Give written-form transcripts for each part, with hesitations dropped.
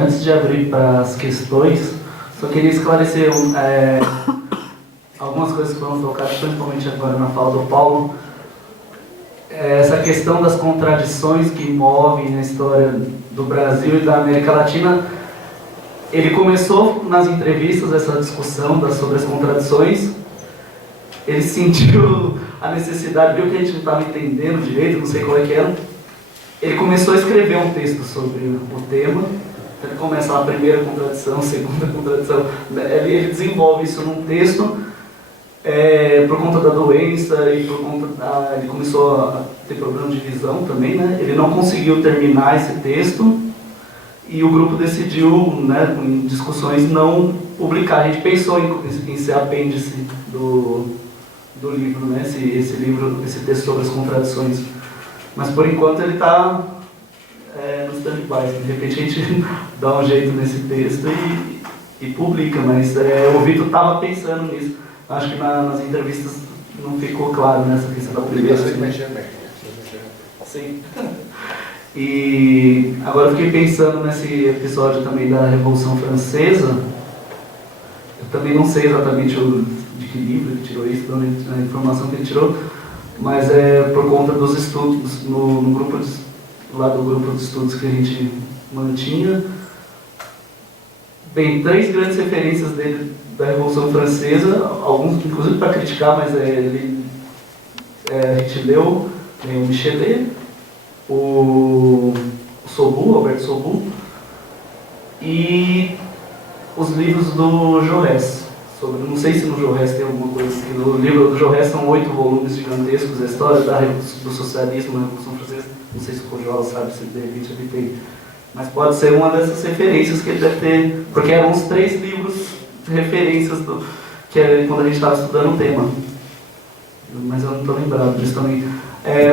Antes de abrir para as questões, só queria esclarecer algumas coisas que foram colocadas, principalmente agora na fala do Paulo. Essa questão das contradições que movem a história do Brasil e da América Latina, ele começou nas entrevistas essa discussão sobre as contradições. Ele sentiu a necessidade, viu que a gente não estava entendendo direito, não sei qual é que era. Ele começou a escrever um texto sobre o tema. Ele começa a primeira contradição, segunda contradição. Ele desenvolve isso num texto. Por conta da doença e por conta ele começou a ter problema de visão também, né? Ele não conseguiu terminar esse texto e o grupo decidiu, né, em discussões, não publicar. A gente pensou em ser apêndice do livro, né? Esse texto sobre as contradições, mas por enquanto ele está no stand-by. De repente a gente dá um jeito nesse texto e publica, mas o Vitor estava pensando nisso. Acho que nas entrevistas não ficou claro nessa questão da publicação. Sim. E agora eu fiquei pensando nesse episódio também da Revolução Francesa. Eu também não sei exatamente de que livro ele tirou isso, a informação que ele tirou, mas por conta dos estudos no grupo lá do grupo de estudos que a gente mantinha. Bem, 3 grandes referências dele da Revolução Francesa, alguns inclusive para criticar, mas a gente leu o Michelet, o Sobu, Alberto Sobu, e os livros do Jaurès. Não sei se no Jaurès tem alguma coisa assim. No livro do Jaurès são 8 volumes gigantescos, a história do socialismo na Revolução Francesa. Não sei se o João sabe se de repente ele tem. Mas pode ser uma dessas referências que ele deve ter, porque eram uns 3 livros referências que é quando a gente estava estudando o tema. Mas eu não estou lembrado disso também.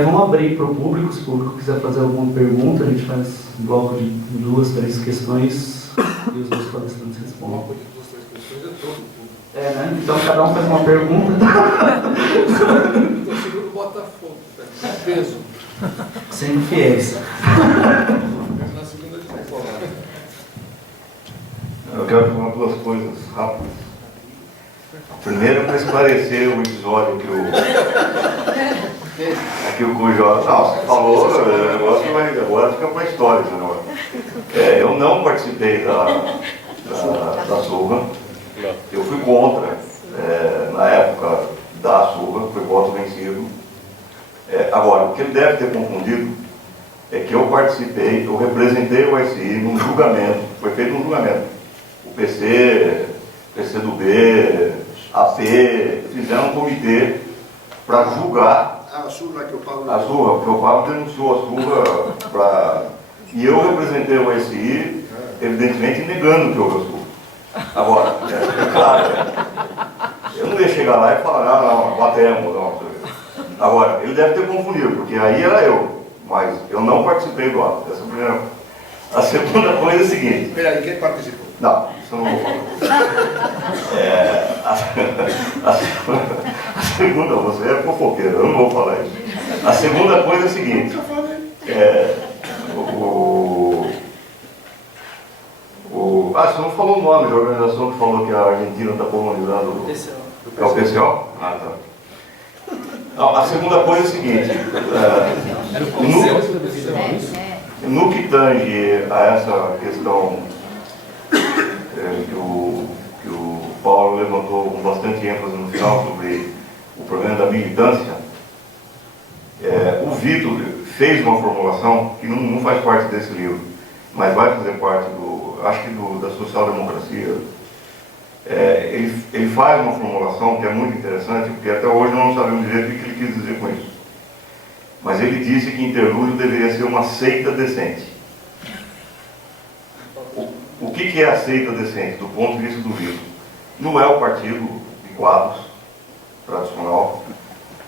Vamos abrir para o público, se o público quiser fazer alguma pergunta, a gente faz um bloco de 2, 3 questões e os dois palestrantes respondem. Uma de 2, 3 questões é todo o público. Né? Então cada um faz uma pergunta. Então segura o Botafogo, é peso. Sendo fiéis. Na segunda a gente vai falar. Eu quero falar 2 coisas rápidas. Primeiro, para esclarecer o episódio que o Cujó falou, o negócio vai agora fica para a história. Eu não participei da surra. Eu fui contra, na época da surra, fui voto vencido. Agora, o que ele deve ter confundido é que eu participei, eu representei o SI num julgamento, foi feito um julgamento. O PC, PCdoB, AP, fizeram um comitê para julgar a surra que o Paulo... A surra, porque o Paulo denunciou a surra para... E eu representei o SI, evidentemente negando que houve a surra. Agora, claro, eu não ia chegar lá e falar, não, batemos, não. Agora, ele deve ter confundido, porque aí era eu, mas eu não participei do ato. Essa é a primeira coisa. A segunda coisa é a seguinte... Espera aí, quem participou? Não, isso eu não vou falar. A segunda, você é fofoqueiro, eu não vou falar isso. A segunda coisa é a seguinte. Você não falou o nome da organização que falou que a Argentina está colonizando o PCO. É o PCO? Ah, tá. Não, a segunda coisa é a seguinte. No que tange a essa questão que o Paulo levantou com bastante ênfase no final sobre o problema da militância, o Vitor fez uma formulação que não faz parte desse livro, mas vai fazer parte da social-democracia. Ele faz uma formulação que é muito interessante, porque até hoje não sabemos direito o que ele quis dizer com isso. Mas ele disse que Interlúdio deveria ser uma seita decente. O que é a seita decente, do ponto de vista do Vitor? Não é o partido de quadros tradicional,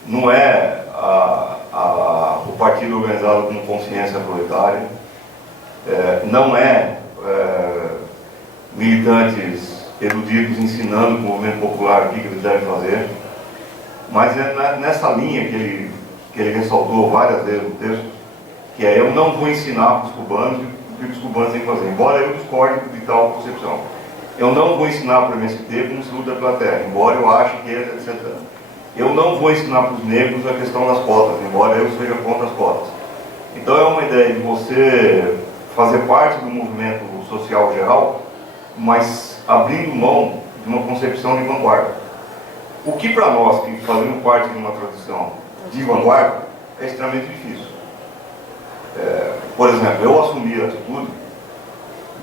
não é o partido organizado com consciência proletária, não é militantes eruditos ensinando o movimento popular o que eles devem fazer, mas é nessa linha que ele ressaltou várias vezes no texto, que eu não vou ensinar para os cubanos que os cubanos têm que fazer, embora eu discorde de tal concepção. Eu não vou ensinar para o MST como se luta pela terra, embora eu ache que é, etc. Eu não vou ensinar para os negros a questão das cotas, embora eu seja contra as cotas. Então é uma ideia de você fazer parte do movimento social geral, mas abrindo mão de uma concepção de vanguarda. O que para nós, que fazemos parte de uma tradição de vanguarda, é extremamente difícil. Por exemplo, eu assumi a atitude,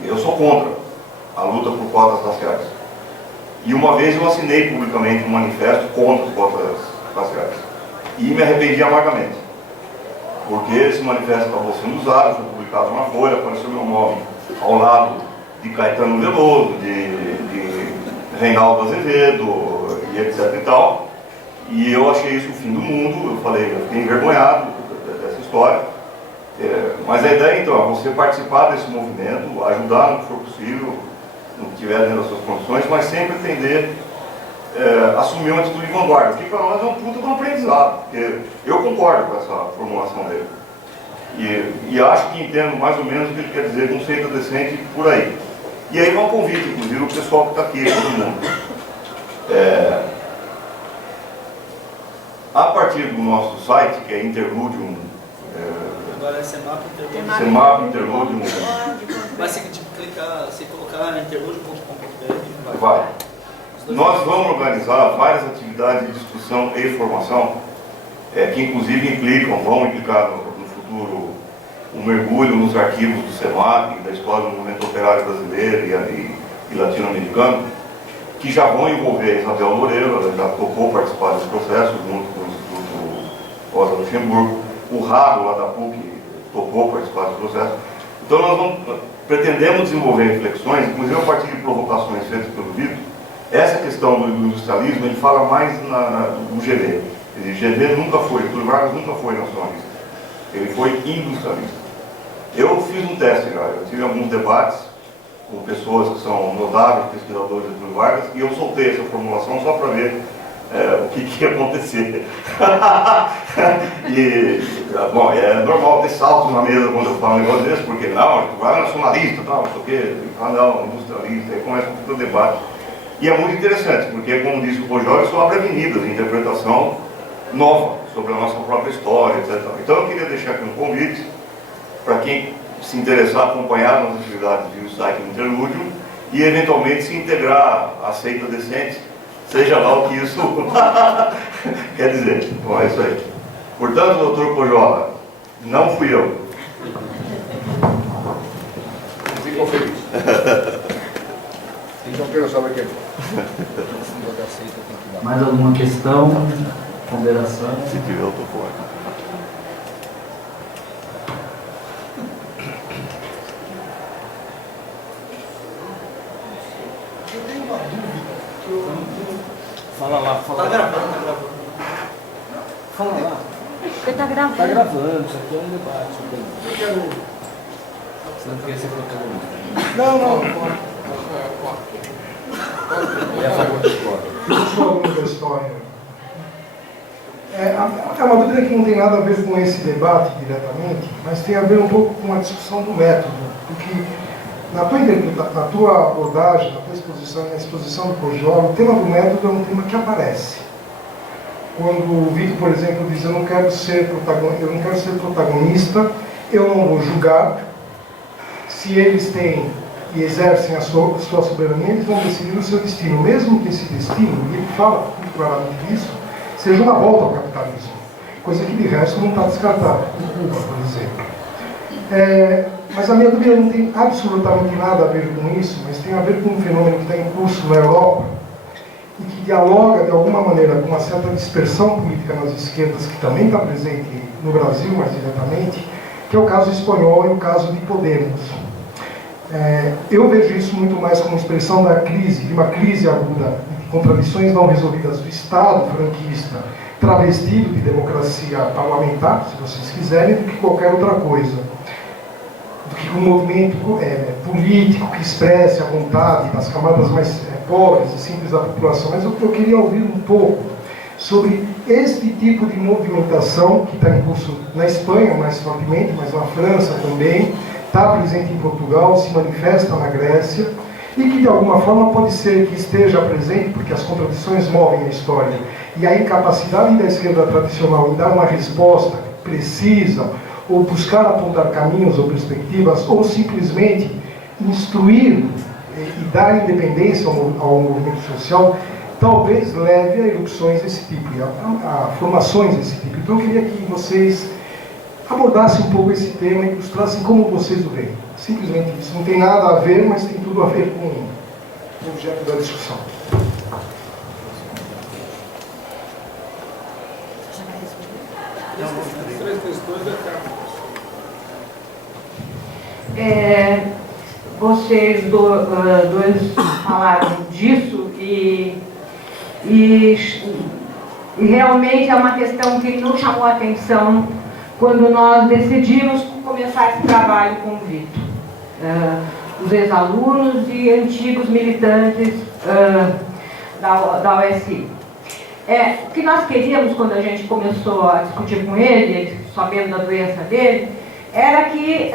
eu sou contra a luta por cotas raciais. E uma vez eu assinei publicamente um manifesto contra as cotas raciais. E me arrependi amargamente. Porque esse manifesto acabou sendo usado, foi publicado na Folha, apareceu meu nome ao lado de Caetano Veloso, de Reinaldo Azevedo, e etc e tal. E eu achei isso o fim do mundo, eu fiquei envergonhado dessa história. Mas a ideia então é você participar desse movimento, ajudar no que for possível, no que tiver dentro das suas condições, mas sempre entender, assumir uma atitude de vanguarda, que para nós é um puta de um aprendizado, porque eu concordo com essa formulação dele. E acho que entendo mais ou menos o que ele quer dizer com seita decente por aí. E aí vai um convite, inclusive, o pessoal que está aqui, todo mundo. A partir do nosso site, que é Interludium, agora é Semap Interludium. Semap Interludium. Vai ser que tipo, clicar, se colocar interludium.com.br, vai. Nós vamos organizar várias atividades de instrução e formação, que inclusive vão implicar no futuro um mergulho nos arquivos do Semap, da história do movimento operário brasileiro e latino-americano, que já vão envolver a Isabel Moreira, ela já topou participar desse processo, junto com o Instituto Rosa Luxemburgo, o Rago, lá da PUC, topou participar desse processo. Então nós pretendemos desenvolver reflexões, inclusive a partir de provocações feitas pelo Vitor. Essa questão do industrialismo, ele fala mais do GV. O GV nunca foi, Getúlio Vargas nunca foi nacionalista. Ele foi industrialista. Eu fiz um teste já, eu tive alguns debates com pessoas que são notáveis, pesquisadores de Getúlio Vargas, e eu soltei essa formulação só para ver o que ia acontecer. Bom, é normal ter saltos na mesa quando eu falo um negócio desse, porque não, vai nacionalista, tal, não sei o quê, não, industrialista, aí começa o debate. E é muito interessante, porque, como disse o Pojol, isso abre avenidas de interpretação nova sobre a nossa própria história, etc. Então eu queria deixar aqui um convite para quem se interessar, acompanhar as atividades do site do Interludium e eventualmente se integrar à seita decente, seja lá o que isso quer dizer. Bom, é isso aí. Portanto, doutor Pojola, não fui eu. Fico feliz. Então quero saber quem foi. Mais alguma questão? Ponderação? Se tiver, eu tô fora. Fala lá, fala lá. Tá gravando, tá gravando. Fala lá. Ele tá gravando. Tá gravando, isso aqui é um debate. Você não quer ser protagonista. Não. É a favor da história. Eu sou aluno da história. É uma dúvida que não tem nada a ver com esse debate diretamente, mas tem a ver um pouco com a discussão do método. Porque na tua abordagem, na tua exposição, na exposição do Pojol, o tema do método é um tema que aparece. Quando o Vitor, por exemplo, diz eu não quero ser protagonista, eu não vou julgar. Se eles têm e exercem a sua soberania, eles vão decidir o seu destino, mesmo que esse destino, e ele fala muito claramente disso, seja uma volta ao capitalismo, coisa que de resto não está descartada, em Cuba, por exemplo. Mas a minha dúvida não tem absolutamente nada a ver com isso, mas tem a ver com um fenômeno que está em curso na Europa e que dialoga de alguma maneira com uma certa dispersão política nas esquerdas, que também está presente no Brasil mais diretamente, que é o caso espanhol e o caso de Podemos. Eu vejo isso muito mais como expressão da crise, de uma crise aguda, de contradições não resolvidas do Estado franquista, travestido de democracia parlamentar, se vocês quiserem, do que qualquer outra coisa. Do que um movimento político que expresse a vontade das camadas mais pobres e simples da população. Mas eu queria ouvir um pouco sobre este tipo de movimentação que está em curso na Espanha, mais fortemente, mas na França também, está presente em Portugal, se manifesta na Grécia, e que de alguma forma pode ser que esteja presente, porque as contradições movem a história, e a incapacidade da esquerda tradicional em dar uma resposta precisa, ou buscar apontar caminhos ou perspectivas, ou simplesmente instruir e dar independência ao movimento social, talvez leve a erupções desse tipo, a formações desse tipo. Então eu queria que vocês abordassem um pouco esse tema e ilustrassem como vocês o veem. Simplesmente isso. Não tem nada a ver, mas tem tudo a ver com o objeto da discussão. As 3 questões da Carla. Vocês dois falaram disso e realmente é uma questão que nos chamou a atenção quando nós decidimos começar esse trabalho com o Vitor. Os ex-alunos e antigos militantes da USI. O que nós queríamos quando a gente começou a discutir com ele, sabendo da doença dele, era que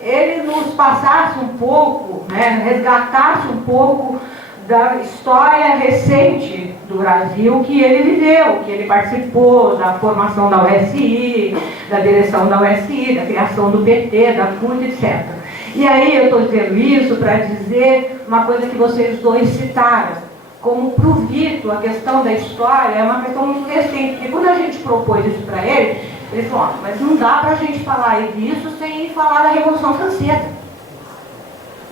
ele nos passasse um pouco, resgatasse um pouco da história recente do Brasil que ele viveu, que ele participou da formação da USI, da direção da USI, da criação do PT, da FUT, etc. E aí eu estou dizendo isso para dizer uma coisa que vocês dois citaram. Como para o Vitor, a questão da história é uma questão muito recente, porque quando a gente propôs isso para ele, ele falou, mas não dá para a gente falar disso sem falar da Revolução Francesa.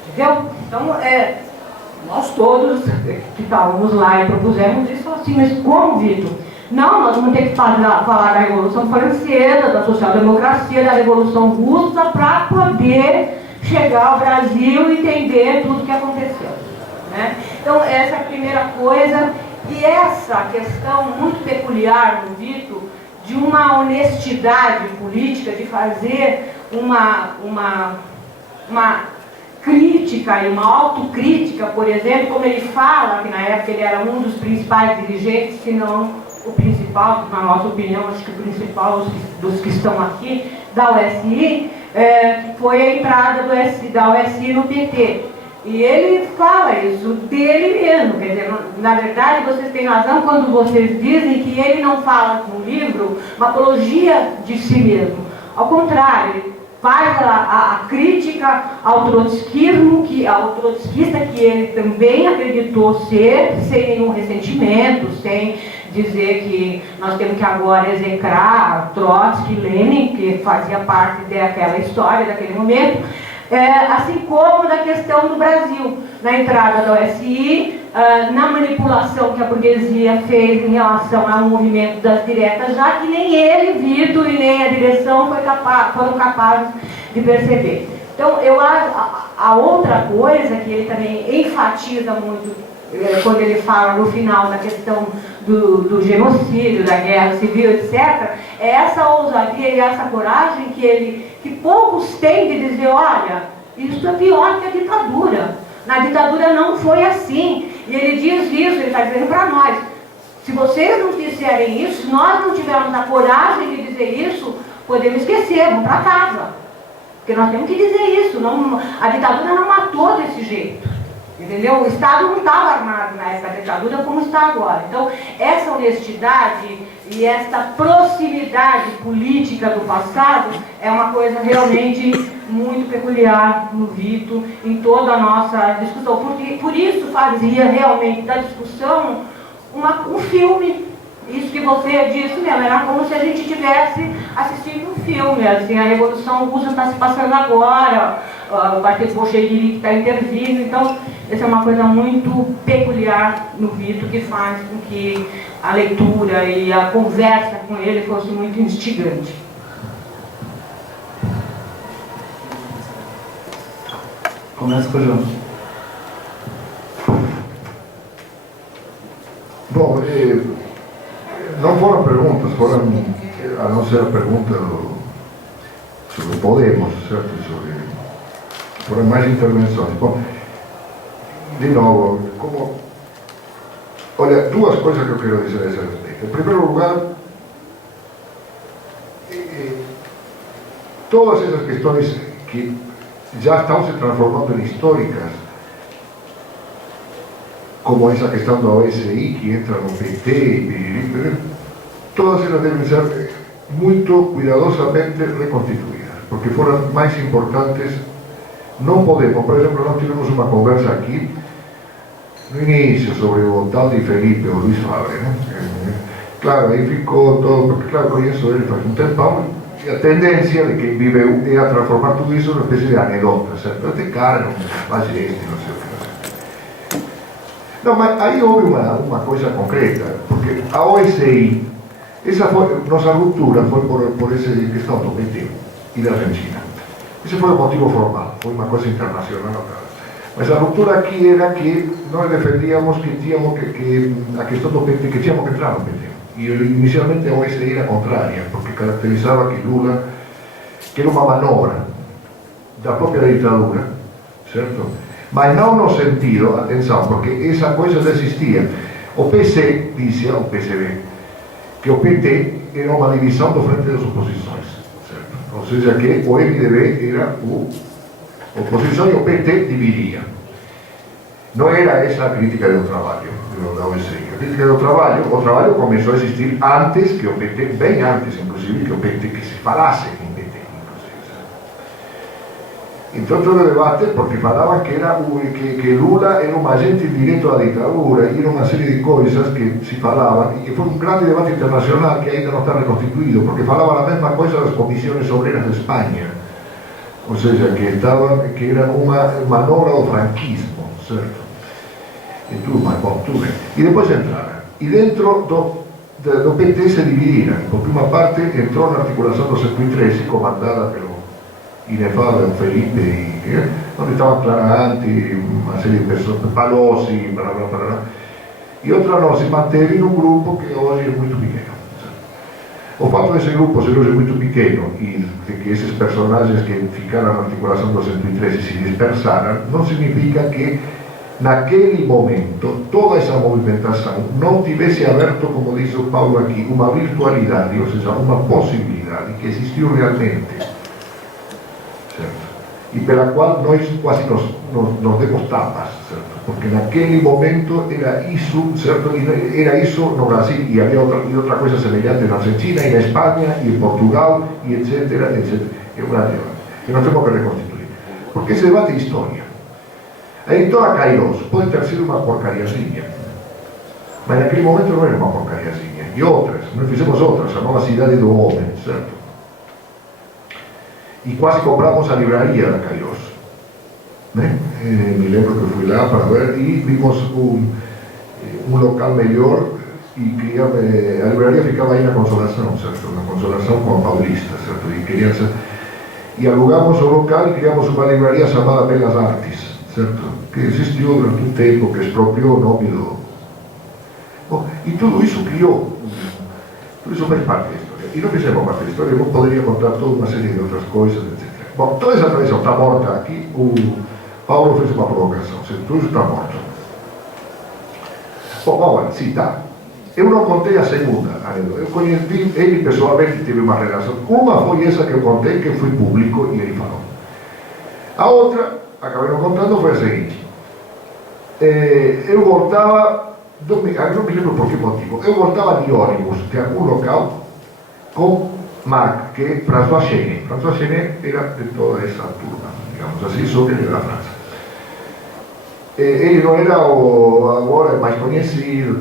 Entendeu? Então, nós todos que estávamos lá e propusemos isso, assim, mas como, Vitor? Não, nós vamos ter que falar da Revolução Francesa, da social-democracia, da Revolução Russa, para poder chegar ao Brasil e entender tudo o que aconteceu. Né? Então, essa é a primeira coisa. E essa questão muito peculiar no Vitor, de uma honestidade política, de fazer uma crítica e uma autocrítica, por exemplo, como ele fala, que na época ele era um dos principais dirigentes, se não o principal, na nossa opinião, acho que o principal dos que estão aqui, da USI, que foi a entrada da USI no PT. E ele fala isso dele mesmo, quer dizer, na verdade vocês têm razão quando vocês dizem que ele não fala no livro uma apologia de si mesmo. Ao contrário, ele faz a crítica ao trotskismo, ao trotskista que ele também acreditou ser, sem nenhum ressentimento, sem dizer que nós temos que agora execrar Trotsky, Lenin, que fazia parte daquela história, daquele momento. Assim como da questão do Brasil, na entrada da USI, na manipulação que a burguesia fez em relação ao movimento das diretas, já que nem ele, Vitor, e nem a direção foram capazes de perceber. Então, a outra coisa que ele também enfatiza muito, quando ele fala no final da questão do genocídio, da guerra civil, etc., é essa ousadia e essa coragem que poucos têm de dizer, olha, isso é pior que a ditadura. Na ditadura não foi assim. E ele diz isso, ele está dizendo para nós. Se vocês não disserem isso, se nós não tivermos a coragem de dizer isso, podemos esquecer, vamos para casa. Porque nós temos que dizer isso. A ditadura não matou desse jeito. Entendeu? O Estado não estava armado na época da ditadura como está agora. Então, essa honestidade e essa proximidade política do passado é uma coisa realmente muito peculiar no Vitor, em toda a nossa discussão. Por isso fazia realmente da discussão um filme. Isso que você disse mesmo, era como se a gente estivesse assistindo um filme, assim, a Revolução Russa está se passando agora, o Partido Bolchevique está intervindo, então essa é uma coisa muito peculiar no Vitor, que faz com que a leitura e a conversa com ele fosse muito instigante. Começa com o João. Bom, não foram perguntas, a não ser a pergunta sobre Podemos, certo? Foram mais intervenções. Bom, de novo, olha, duas coisas que eu quero dizer a esse respeito. Em primeiro lugar, todas essas questões que já estão se transformando em históricas, como essa questão da OSI, que entra no PT, todas elas devem ser muito cuidadosamente reconstituídas, porque foram mais importantes. Não podemos, por exemplo, nós tivemos uma conversa aqui, no início, sobre o tal de Felipe, o Luís Fabre, né? Claro, aí ficou todo, porque claro, conheço ele faz um tempão, e a tendência de quem viveu é a transformar tudo isso numa espécie de anedota, certo? Este cara não faz este, não sei o que. Não, mas aí houve uma coisa concreta, porque a OSI, nossa ruptura foi por essa questão do PT e da Argentina. Esse foi o motivo formal, foi uma coisa internacional. Mas a ruptura aqui era que nós defendíamos que tínhamos que a questão do PT, que tínhamos que entrar no PT. E inicialmente a OSI era contrária, porque caracterizava que Lula, que era uma manobra da própria ditadura, certo? Mas não no sentido, atenção, porque essa coisa já existia. O PC dizia, o PCB, que o PT era uma divisão do Frente das Oposições, certo? Ou seja, que o MDB era a oposição e o PT dividia. Não era essa a crítica do trabalho, da OSI. A crítica do trabalho, o trabalho começou a existir antes que o PT, bem antes, inclusive, que o PT, que se falasse em PT, inclusive. Então todo o debate, porque falavam que Lula era um agente direto da ditadura, e era uma série de coisas que se falavam, e foi um grande debate internacional que ainda não está reconstituído, porque falavam a mesma coisa das comisiones obreras de Espanha, ou seja, que era uma manobra do franquismo, certo? E tudo mais, bom, tudo bem. E depois entraram. E dentro do PT se dividiram. Porque uma parte entrou na articulação do 113, comandada pelo inefável Felipe, onde estavam claramente uma série de pessoas, Palocci, blá. E outra não se manteve num grupo que hoje é muito pequeno. O fato desse grupo ser hoje muito pequeno e de que esses personagens que ficaram na articulação do 113 se dispersaram, não significa que naquele momento toda essa movimentação não tivesse aberto, como diz o Paulo aqui, uma virtualidade, ou seja, uma possibilidade que existiu realmente, certo? E pela qual nós quase nos demos tapas, certo? Porque naquele momento era isso, certo? Era isso no Brasil, e havia outra coisa semelhante na Argentina, e na Espanha, e em Portugal, e etc. É um grande debate, que nós temos que reconstituir. Porque esse debate é história. A editora Cairós pode ter sido uma porcariazinha, mas naquele momento não era uma porcariazinha. E outras, nós fizemos outras, a Nova Cidade do Homem, certo? E quase compramos a livraria da Cairós, né? Me lembro que fui lá para ver e vimos um local melhor, e a livraria ficava aí na Consolação, certo? Na Consolação com a Paulista, certo? E alugamos o local e criamos uma livraria chamada Belas Artes, certo? Que existiu durante um tempo, que expropriou o nome do... Bom, e tudo isso criou, tudo isso faz parte da história. E não fizemos parte da história, eu poderia contar toda uma série de outras coisas, etc. Bom, toda essa tradição está morta aqui. O Paulo fez uma provocação, tudo isso está morto. Bom, vamos lá, sim, está. Eu não contei a segunda anedota. Eu conheci ele pessoalmente, tive uma relação. Uma foi essa que eu contei, que foi público, e ele falou. A outra, acabei não contando, foi a seguinte. Eu voltava, não me lembro por que motivo, eu voltava de ônibus de algum local com Marc, que é François Chenet. François Chenet era de toda essa turma, digamos assim, só que ele era da França. Ele não era agora mais conhecido,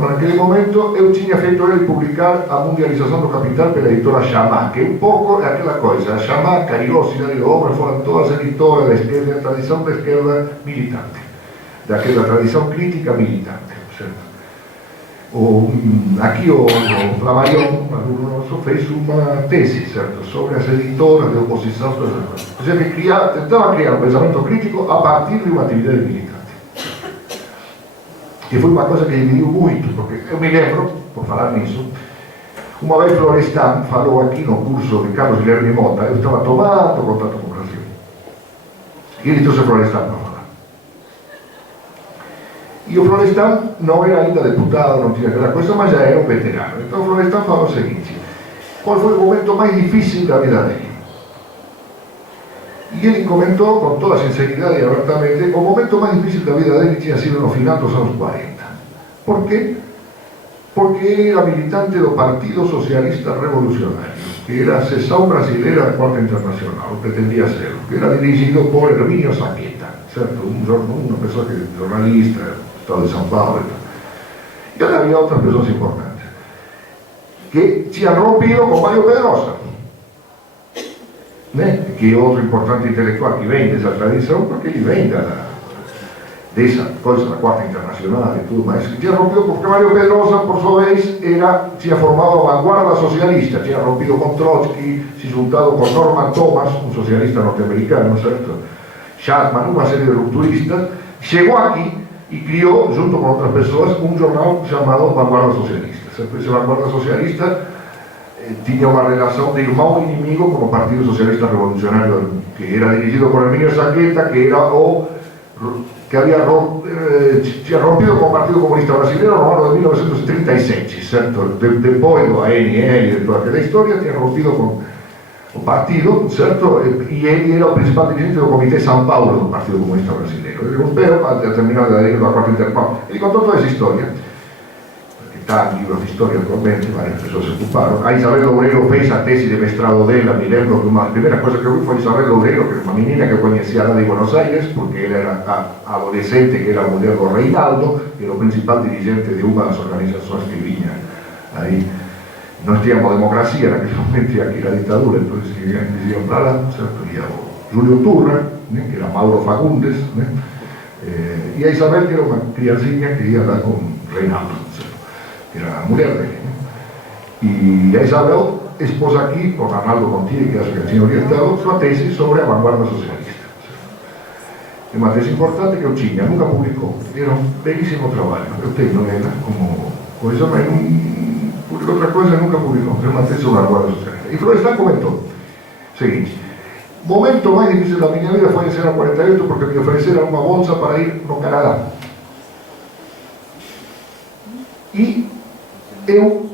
mas naquele momento eu tinha feito ele publicar A Mundialização do Capital pela editora Chamar, que é um pouco aquela coisa. A Chamar, Cairós, Cidade do Homem foram todas editoras da esquerda, da tradição da esquerda militante, daquela tradição crítica militante, certo? Aqui o Flamarion, um aluno nosso, fez uma tese, certo, sobre as editoras de oposição, todas as coisas. Ou seja, tentava criar um pensamento crítico a partir de uma atividade militante. E foi uma coisa que dividiu muito, porque eu me lembro, por falar nisso, uma vez Florestan falou aqui no curso de Carlos Guilherme Mota, eu estava tomando contato com o Brasil. E ele trouxe Florestan para falar. E o Florestan não era ainda deputado, não tinha aquela coisa, mas já era um veterano. Então o Florestan falou o seguinte: qual foi o momento mais difícil da vida dele? E ele comentou con toda sinceridade e abertamente o momento máis difícil da vida dele tinha sido no final dos anos 40. Por qué? Porque ele era militante do Partido Socialista Revolucionario, que era a seção brasileira da Quarta Internacional, pretendía ser, que era dirigido por Herminio Saqueta, certo? Uma pessoa que é jornalista, Estado de São Paulo e tal. E havia outras pessoas importantes que tinham rompido com Mário Pedrosa, né? Que é outro importante intelectual que vem dessa tradição, porque ele vem dessa coisa da Quarta Internacional e tudo mais, que tinha rompido, porque Mário Pedrosa, por sua vez, tinha formado a vanguarda socialista, tinha rompido com Trotsky, se juntado com Norman Thomas, um socialista norte-americano, certo? Chapman, uma série de rupturistas, chegou aqui e criou, junto com outras pessoas, um jornal chamado Vanguarda Socialista. Certo? Esse Vanguarda Socialista tinha uma relação de irmão e inimigo com o Partido Socialista Revolucionário, que era dirigido por Herminio Saqueta, que era que tinha rompido com o Partido Comunista Brasileiro no ano de 1937, certo? Depois do ANL e de toda aquela história, tinha rompido com o partido, certo? E ele era o principal dirigente do Comitê São Paulo do Partido Comunista Brasileiro. Ele rompeu, a terminar de aderido à Quarta Internacional. Ele contou toda essa história, que está em livros de história atualmente, várias pessoas se ocuparam. A Isabel Loureiro fez a tese de mestrado dela, me lembro que uma das primeiras coisas que eu vi foi Isabel Loureiro, que era uma menina que eu conhecia lá de Buenos Aires, porque ela era a adolescente que era a mulher do Reinaldo, que era o principal dirigente de uma das organizações que vinha aí. Nós tínhamos democracia naquele momento, aqui era ditadura, então eles iam para lá, certo? Ia o Júlio Turra, né, que era Mauro Fagundes, né? E a Isabel, que era uma criancinha que ia lá com Reinaldo, certo? Que era a mulher dele, né? E a Isabel expôs aqui, com Arnaldo Montini, que acho que tinha orientado, sua tese sobre a vanguarda socialista. É uma tese importante que eu tinha, nunca publicou. Era um belíssimo trabalho. Eu tenho ela como coisa, mas por outra coisa nunca publicou. É uma tese sobre a vanguarda socialista. E Florestan comentou o seguinte: o momento mais difícil da minha vida foi em 1948 porque me ofereceram uma bolsa para ir no Canadá. E eu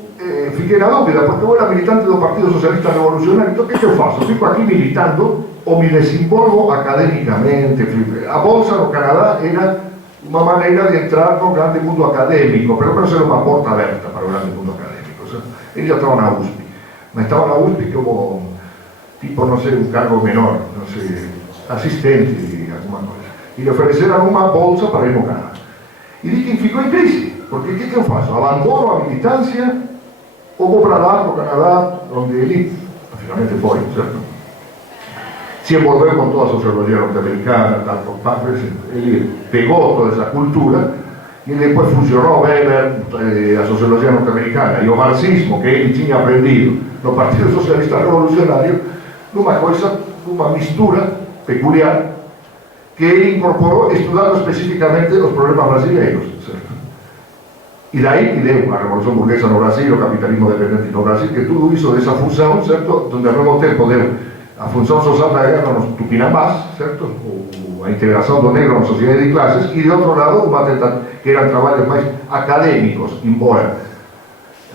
fiquei na dúvida, porque eu era militante do Partido Socialista Revolucionário, então o que eu faço? Fico aqui militando ou me desenvolvo academicamente? A bolsa no Canadá era uma maneira de entrar no grande mundo acadêmico, pelo menos era uma porta aberta para o grande mundo acadêmico. Ele já estava na USP, mas estava na USP como, tipo, não sei, um cargo menor, não sei, assistente de alguma coisa. E lhe ofereceram uma bolsa para ir no Canadá. E disse que ficou em crise, porque o que eu faço? Abandono a militância ou vou para lá, no Canadá, onde ele, finalmente foi, certo? Se envolveu com toda a sociologia norte-americana, ele pegou toda essa cultura e depois funcionou Weber, a sociologia norte-americana e o marxismo que ele tinha aprendido no Partido Socialista Revolucionário, numa coisa, uma mistura peculiar que ele incorporou estudando especificamente os problemas brasileiros, certo? E daí que deu a Revolução Burguesa no Brasil, o capitalismo dependente no Brasil, que tudo isso dessa função, certo? Onde ao mesmo tempo deu a função social da guerra nos Tupinambás, certo? A integração do negro na sociedade de classes, e de outro lado, uma tentativa, que eram trabalhos mais acadêmicos, embora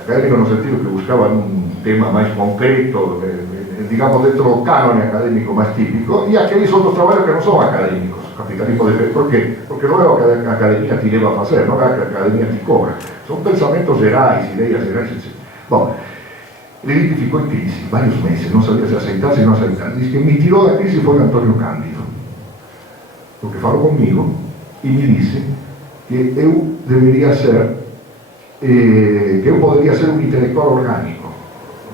acadêmicos no sentido que buscavam um tema mais concreto, digamos, dentro do cânone acadêmico mais típico, e aqueles outros trabalhos que não são acadêmicos. Capitalismo de... Por quê? Porque não é o que a academia te leva a fazer, não é o que a academia te cobra. São pensamentos gerais, ideias gerais, etc. Bom, ele ficou em crise vários meses, não sabia se aceitar, se não aceitar. Diz que me tirou da crise foi Antônio Cândido, porque falou comigo e me disse que eu deveria ser, que eu poderia ser um intelectual orgânico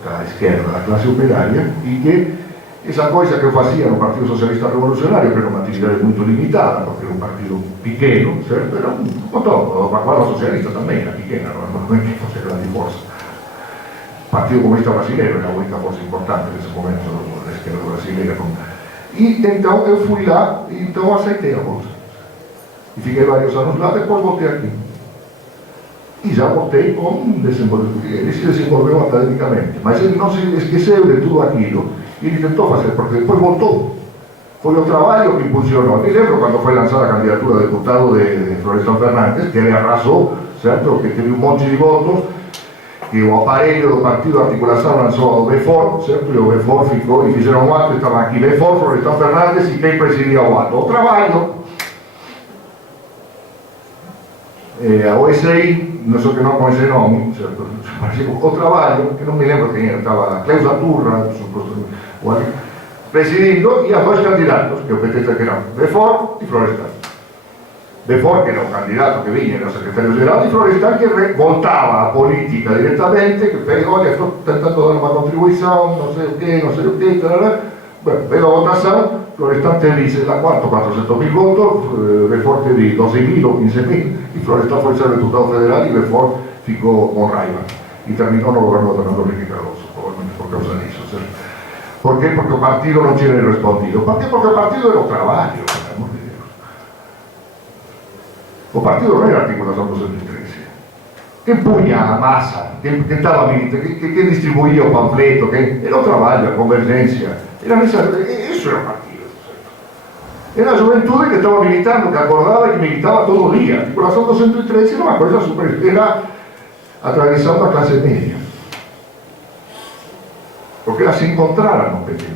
da esquerda, da classe operária, e que essa coisa que eu fazia no Partido Socialista Revolucionário, que era uma atividade muito limitada, porque era um partido pequeno, certo? Era como todo, a vanguarda socialista também era pequena, não é que fosse grande força. O Partido Comunista Brasileiro era a única força importante nesse momento da esquerda brasileira. E então eu fui lá e então aceitei a bolsa. E fiquei vários anos lá, depois voltei aqui. E já voltei com um desenvolvimento. Ele se desenvolveu academicamente, mas ele não se esqueceu de tudo aquilo. E ele tentou fazer, porque depois voltou. Foi o trabalho que impulsionou. Me lembro quando foi lançada a candidatura a deputado de Florestan Fernandes, que ele arrasou, certo? Que teve um monte de votos. que o aparelho do partido de articulação lançou ao BEFOR, certo? E o BEFOR ficou, e fizeram um ato, estavam aqui BEFOR, Florestan Fernandes, e quem presidia o ato? O trabalho. A OSI, non so che non con esse nomi, certo? O trabalho, que non mi lembro quem era, estava Cleusa Turra, presidindo, e a dois candidatos, que o PT que eran BEFOR e Florestan. BEFOR, que era o candidato que vinha, era o secretario geral, e Florestan que voltava a política directamente, que pegou, olha, estou tentando dar uma contribuição, não sei o que, bueno, veio a votação, Florestan te dice, la cuarto, 400.000 votos, BEFOR te di 12.000 o 15.000, y Florestan foi ser deputado federal y BEFOR ficou con raiva. Y terminó no governo de Fernando Henrique Cardoso, probablemente por causa disso. ¿Sí? ¿Por qué? Porque o partido non tiene respondido. ¿Por qué? Porque o partido era o traballo, por amor de Deus. O partido non era a articulación 213. Quen puña a masa, quen estaba militando, quen distribuía o panfleto, era o traballo, a convergencia. Eso era o partido. Era a juventude que estaba militando, que acordaba e que militaba todo o día. A articulación 213 era unha coisa super... Era a tradición da clase media. Porque elas se encontraram no PT.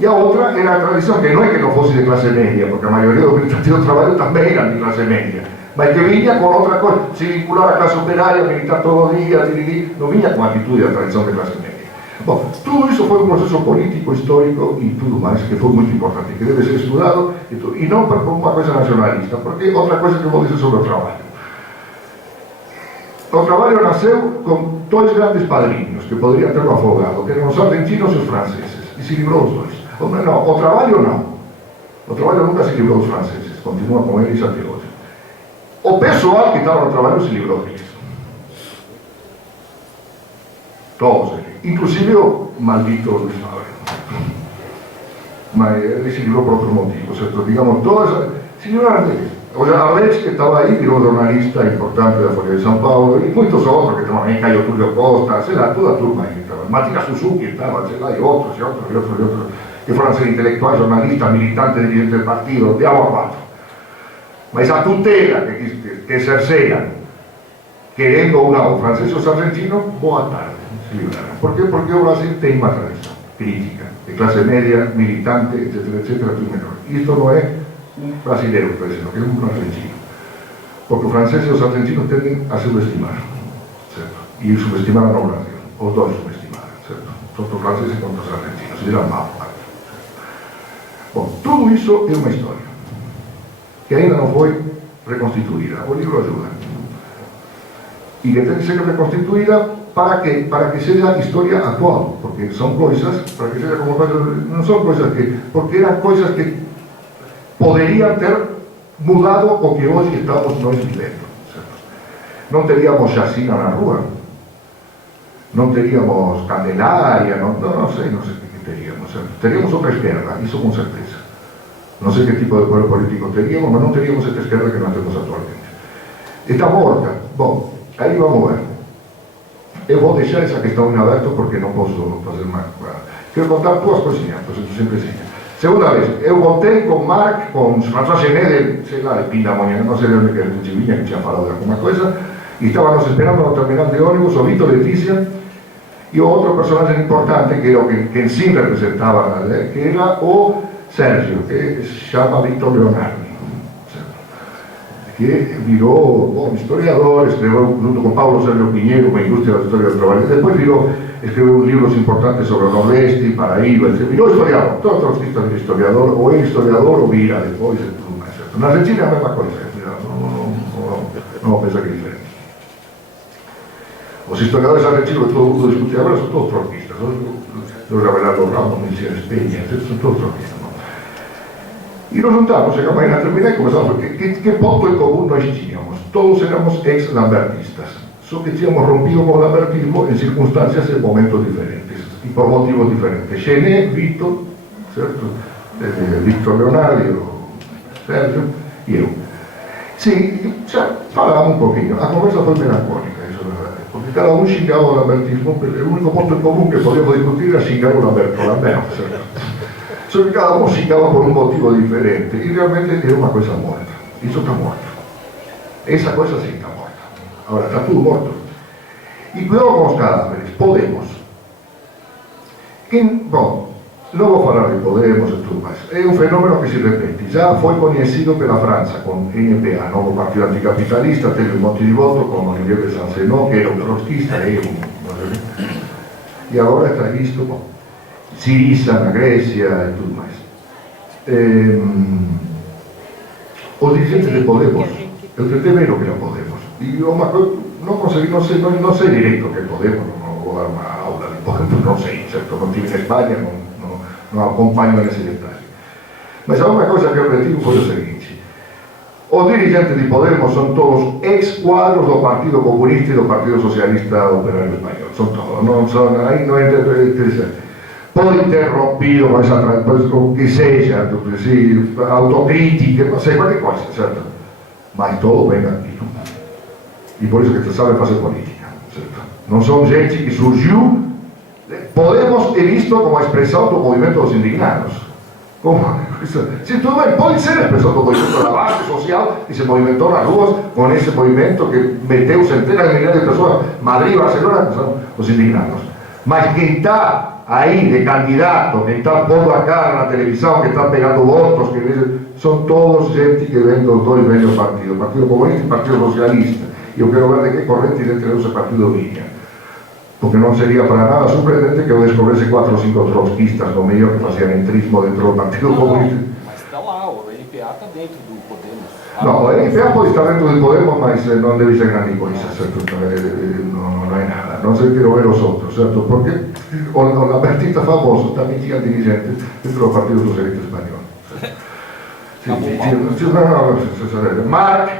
E a outra era a tradición que non é que non fosse de clase media, porque a maioría do militante do trabalho tamén eran de clase media, mas que viña con outra coisa, se vincular a clase operaria, militar todo o día, non viña con atitude da tradición de clase media. Bom, tudo iso foi un proceso político, histórico e tudo máis que foi muito importante, que debe ser estudado e non por unha coisa nacionalista, porque outra coisa que vou dizer sobre o trabalho. O traballo nasceu con dois grandes padriños que podrían terlo afogado, que eran os argentinos e os franceses, e se librou os dois. Non, o traballo non. O traballo nunca se librou dos franceses, continúa con eles até hoxe. O pessoal que estaba no traballo se librou deles. Todos eles. Inclusive o maldito Luis Fabio. Mas ele se librou por outro motivo, certo? Digamos, todas se libraram deles. O sea, Arlech, que estaba aí, virou jornalista importante da Folha de São Paulo, e muitos outros que estaban aí, Caio Tulio Costa, sei lá, toda a turma aí que estava. Matías Suzuki estava, sei lá, e outros, que foram ser intelectuais, jornalistas, militantes, dirigentes de partido, de agua quatro. Mas a tutela que exerceram, querendo ou não, os franceses e os argentinos, boa tarde, se libraram. Por quê? Porque o Brasil tem uma tradição crítica, de classe média, militante, etc., tudo menor. Isto não é un brasileiro, por exemplo, que é un argentino. Porque os franceses e os argentinos tenden a subestimar, certo? E subestimaram ao Brasil. Os dois subestimaram, certo? Tanto os franceses quanto os argentinos. Se deram mal. Bom, tudo isso é uma história que ainda não foi reconstituída. O livro ajuda. E que tem que ser reconstituída para que seja história atual. Porque são coisas, para que seja como não são coisas que... Porque eram coisas que poderiam ter mudado o que hoje estamos nós vivendo. Certo? Não teríamos chacina na rua, não teríamos Candelária, não sei o que teríamos. Certo? Teríamos outra esquerda, isso com certeza. Não sei que tipo de poder político teríamos, mas não teríamos esta esquerda que nós temos atualmente. Está morta. Bom, aí vamos ver. Eu vou deixar essa questão em aberto porque não posso fazer mais. Quero contar duas coisinhas, simplesinhas. Segunda vez, eu voltei com Marc, com François Genet, sei lá, de Pindamonhangaba, não sei de onde que era, de Chivinha, que tinha falado de alguma coisa, e estávamos esperando no terminal de ônibus, o Vito Letícia, e o outro personagem importante, que era o que sim representava, que era o Sérgio, que se chama Victor Leonardi, que virou, bom, historiador, escreveu junto com Paulo Sérgio Pinheiro, com a indústria da história do trabalho, depois virou, escreveu livros importantes sobre o Nordeste, Paraíba, etc. Virou historiador, todo trotskista vira historiador, ou é historiador ou vira depois, e tudo mais, certo? Na Argentina é a mesma coisa, não pensa que é diferente. Os historiadores argentinos que todo mundo discute agora são todos trotskistas, os Abelardo Ramos, Michel Espeña, etc. São todos trotskistas. E nos juntamos, chegamos aí na terminal e começamos, que ponto em comum nós tínhamos? Todos éramos ex-lambertistas, só que tínhamos rompido com o lambertismo em circunstâncias e momentos diferentes, e por motivos diferentes. Genet, Victor, certo? Victor Leonardi, Sérgio e eu. Sim, já falávamos um pouquinho, a conversa foi melancólica, isso é verdade, porque cada um xingava o lambertismo, o único ponto em comum que podíamos discutir era xingar o Lamberto, certo? Só que cada um xingava por um motivo diferente, e realmente é uma coisa morta. Isso está morto. Essa coisa sim está morta. Agora, está tudo morto. E cuidado com os cadáveres, Podemos. Bom, não vou falar de Podemos e tudo mais. É um fenômeno que se repete. Já foi conhecido pela França, com NPA, Novo Partido Anticapitalista, teve um monte de votos, com Olivier de Sancenot, que era um trotskista, e agora está visto, bom, Syriza na Grécia e tudo mais. Os dirigentes de Podemos, eu tentei ver o que era Podemos, e uma coisa, não consegui, não sei direito o que é Podemos, não vou dar uma aula de Podemos, não sei, certo? Não estive na Espanha, não acompanho nesse detalhe. Mas a uma coisa que eu retivo foi o seguinte: os dirigentes de Podemos são todos ex-quadros do Partido Comunista e do Partido Socialista Operário Espanhol, são todos, não são, aí não é interessante. Pode ter rompido com essa o que seja, autocrítica, não sei, qualquer coisa, certo? Mas todo vem aqui. E por isso que você sabe fazer política, certo? Não são gente que surgiu. Podemos é visto como a expressão do movimento dos indignados. Se tudo bem, pode ser a expressão do movimento da base social que se movimentou nas ruas com esse movimento que meteu centenas de milhares de pessoas, Madrid, Barcelona, que são os indignados. Mas quem está aí de candidato, que está pondo a cara na televisão, que está pegando votos, são todos gente que vem dos dois velhos partidos, Partido Comunista e Partido Socialista. E eu quero ver de que corrente dentro desse partido vinha. Porque não seria para nada surpreendente que eu descobrisse 4 ou 5 trotskistas no meio que faziam entrismo dentro do Partido Comunista. Mas está lá, o NPA está dentro do Podemos. Não, o NPA pode estar dentro do Podemos, mas não deve ser grande coisa, certo? Não é nada. Não sei, quero ver os outros, certo? Porque o artista famoso também tinha dirigentes dentro do Partido Socialista Espanhol. Marc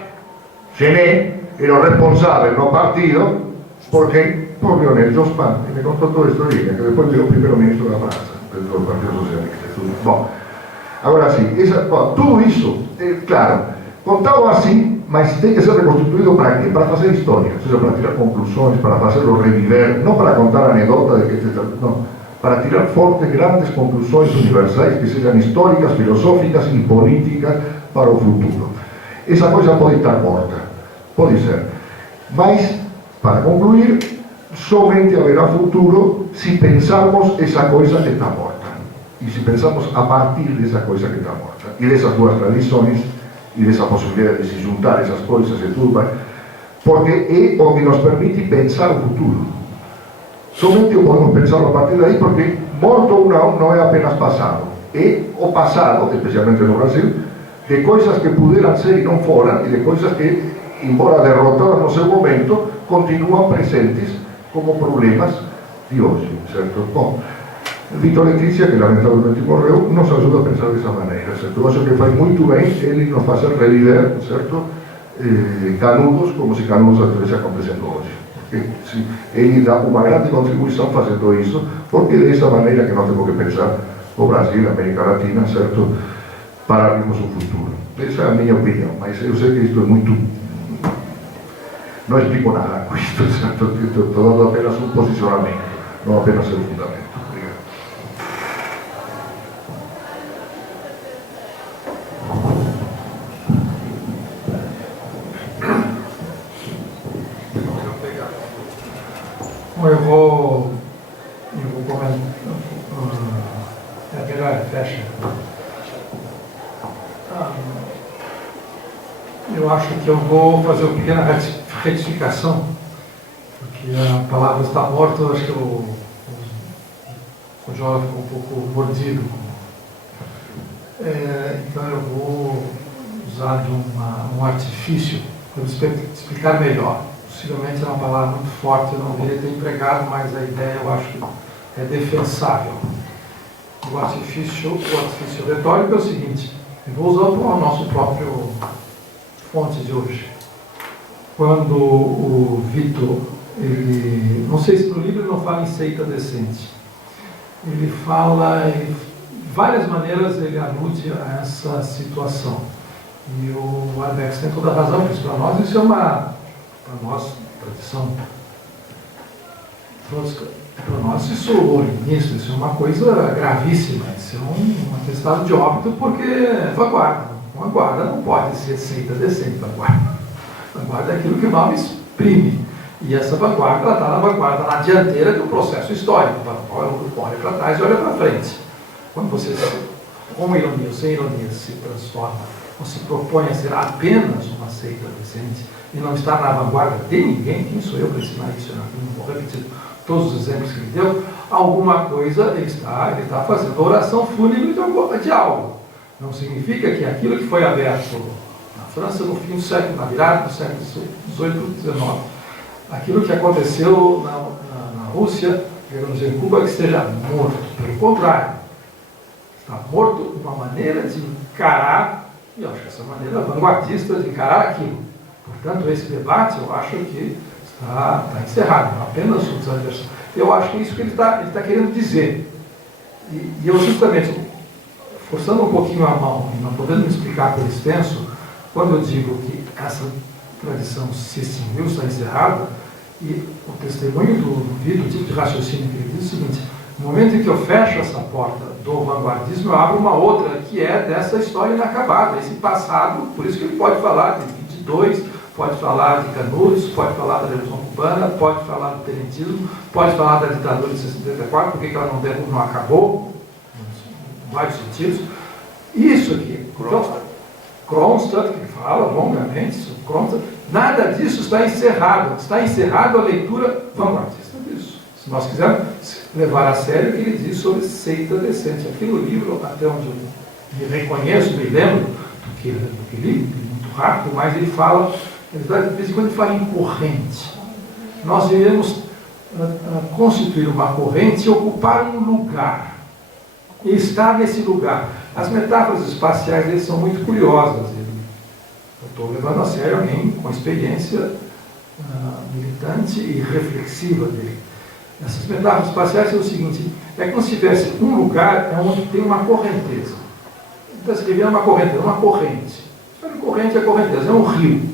Gené era o responsável no partido porque por Lionel Jospin, e me contou toda a historinha, que depois virou primeiro-ministro da França, dentro do Partido Socialista. Bom, agora sim, tudo isso, claro, contado assim, mas tem que ser reconstituído para quê? Para fazer história, ou seja, para tirar conclusões, para fazê-lo reviver, não para contar anedota de que não, para tirar fortes, grandes conclusões universais que sejam históricas, filosóficas e políticas para o futuro. Essa coisa pode estar morta, pode ser, mas, para concluir, somente haverá futuro se pensarmos essa coisa que está morta. E se pensamos a partir dessa coisa que está morta. E dessas duas tradições, e dessa possibilidade de se juntar essas coisas e tudo mais, porque é o que nos permite pensar o futuro. Somente podemos pensar a partir daí, porque morto ou não é apenas passado. É o passado, especialmente no Brasil, de coisas que puderam ser e não foram, e de coisas que, embora derrotadas no seu momento, continuam presentes como problemas de hoje, certo? Bom, Vitor Letícia, que lamentavelmente morreu, nos ajuda a pensar dessa maneira, certo? Eu acho que faz muito bem ele nos fazer reviver, certo? Canudos, como se Canudos estivesse acontecendo hoje. Porque ele dá uma grande contribuição fazendo isso, porque é dessa maneira que nós temos que pensar o Brasil, a América Latina, certo? Para abrirmos um futuro. Essa é a minha opinião, mas eu sei que isto é muito... Não explico nada com isto, certo? Estou dando apenas um posicionamento, não apenas o fundamento. Obrigado. Bom, eu vou comentar. É melhor, fecha. Eu acho que eu vou fazer uma pequena retificação, porque a palavra está morta, eu acho que o João ficou um pouco mordido. Então eu vou usar de um artifício para explicar melhor. Possivelmente é uma palavra muito forte, eu não deveria ter empregado, mas a ideia eu acho que é defensável. O artifício retórico é o seguinte: eu vou usar o nosso próprio fonte de hoje. Quando o Vitor, ele, não sei se no livro ele não fala em seita decente, ele fala, de várias maneiras ele alude a essa situação. E o Arbex tem toda a razão, porque para nós isso é uma, para nós, tradição, para nós isso é uma coisa gravíssima, isso é um atestado de óbito, porque vanguarda não pode ser seita decente, vanguarda é aquilo que o nome exprime. E essa vanguarda, ela está na vanguarda, na dianteira do processo histórico. Olha para trás e olha para frente. Quando você, com ironia ou sem ironia, se transforma ou se propõe a ser apenas uma seita decente e não está na vanguarda de ninguém, quem sou eu para ensinar isso? Eu não vou repetir todos os exemplos que ele deu. Alguma coisa ele está fazendo oração fúnebre de algo. Não significa que aquilo que foi aberto na França no fim do século, na virada do século XVIII e XIX, aquilo que aconteceu na Rússia, digamos em Cuba, que esteja morto. Pelo contrário, está morto uma maneira de encarar, e eu acho que essa maneira vanguardista de encarar aquilo. Portanto, esse debate, eu acho que está encerrado, apenas os adversários. Eu acho que é isso que ele está querendo dizer. E eu, justamente, forçando um pouquinho a mão e não podendo me explicar por extenso, quando eu digo que essa tradição se extinguiu, está encerrada, e o testemunho do Vitor, o tipo de raciocínio que ele diz é o seguinte: no momento em que eu fecho essa porta do vanguardismo, eu abro uma outra, que é dessa história inacabada, esse passado. Por isso que ele pode falar de 22, pode falar de Canudos, pode falar da Revolução Cubana, pode falar do tenentismo, pode falar da ditadura de 64, porque ela não acabou, em vários sentidos. Isso aqui, então, Kronstadt, que fala longamente sobre Kronstadt, nada disso está encerrado. Está encerrado a leitura vanguardista disso. Se nós quisermos levar a sério o que ele diz sobre seita decente. Aqui no livro, até onde eu me reconheço, me lembro do que li, muito rápido, mas ele fala, de vez em quando ele fala em corrente. Nós iremos constituir uma corrente e ocupar um lugar. E estar nesse lugar. As metáforas espaciais deles são muito curiosas. Eu estou levando a sério alguém com experiência militante e reflexiva dele. Essas metáforas espaciais são o seguinte: é como se tivesse um lugar onde tem uma correnteza. Está escrevendo uma correnteza, uma corrente. Corrente é correnteza, é um rio.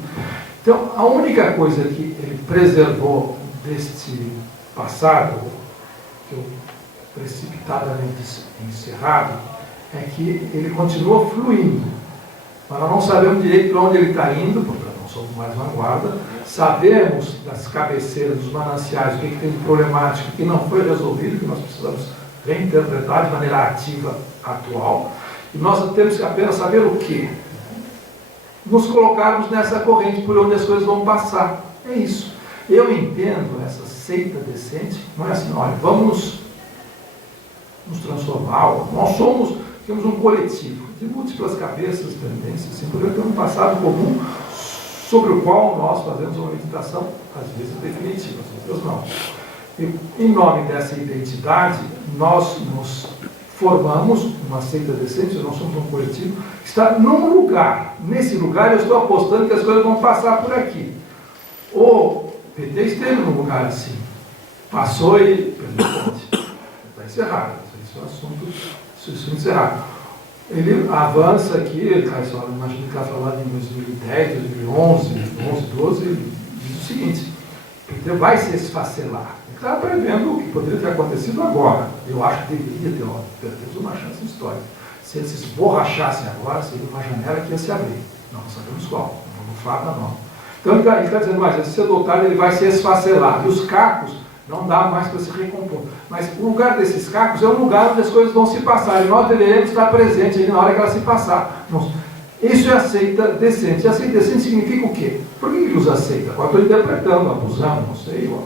Então, a única coisa que ele preservou deste passado, que eu precipitadamente encerrado, é que ele continua fluindo. Mas nós não sabemos direito para onde ele está indo, portanto não somos mais vanguarda. Sabemos das cabeceiras, dos mananciais, o que tem de problemático, que não foi resolvido, que nós precisamos reinterpretar de maneira ativa, atual. E nós temos que apenas saber o quê? Nos colocarmos nessa corrente por onde as coisas vão passar. É isso. Eu entendo essa seita decente, não é assim, olha, vamos nos transformar. Nós temos um coletivo de múltiplas cabeças, tendências, assim, porque temos um passado comum sobre o qual nós fazemos uma meditação, às vezes definitiva, às vezes não. E, em nome dessa identidade, nós nos formamos uma seita decente, nós somos um coletivo, que está num lugar. Nesse lugar eu estou apostando que as coisas vão passar por aqui. O PT esteve num lugar assim, passou e perdeu a ponte. Está encerrado. Isso é um assunto, isso é encerrado. Ele avança aqui, imagino que está falando em 2010, 2011, 12, ele diz o seguinte: o PT vai se esfacelar. Ele está prevendo o que poderia ter acontecido agora. Eu acho que deveria ter, pelo uma chance histórica. Se eles se esborrachassem agora, seria uma janela que ia se abrir. Não sabemos qual, não fala não. Então ele está dizendo, mas esse cedo ou tarde ele vai se esfacelar. E os cacos não dá mais para se recompor. Mas o lugar desses cacos é um lugar onde as coisas vão se passar. E nós deveremos estar presentes ali na hora que ela se passar. Isso é a seita decente. E a seita decente significa o quê? Por que ele usa seita? Agora estou interpretando, abusando, não sei. O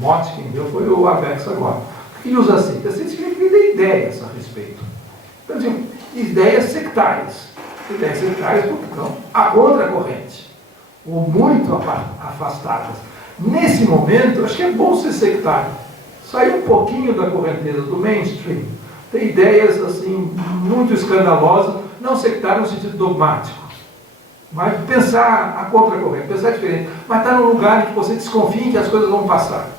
mote que deu foi o Avex agora. Por que ele usa seita? A seita significa que tem ideias a respeito. Então, assim, ideias sectárias. Ideias sectárias porque estão a contracorrente. Ou muito afastadas. Nesse momento, acho que é bom ser sectário. Sair um pouquinho da correnteza, do mainstream. Tem ideias, assim, muito escandalosas, não sectário no sentido dogmático. Mas pensar a contracorrente, pensar diferente. Mas está num lugar em que você desconfia que as coisas vão passar.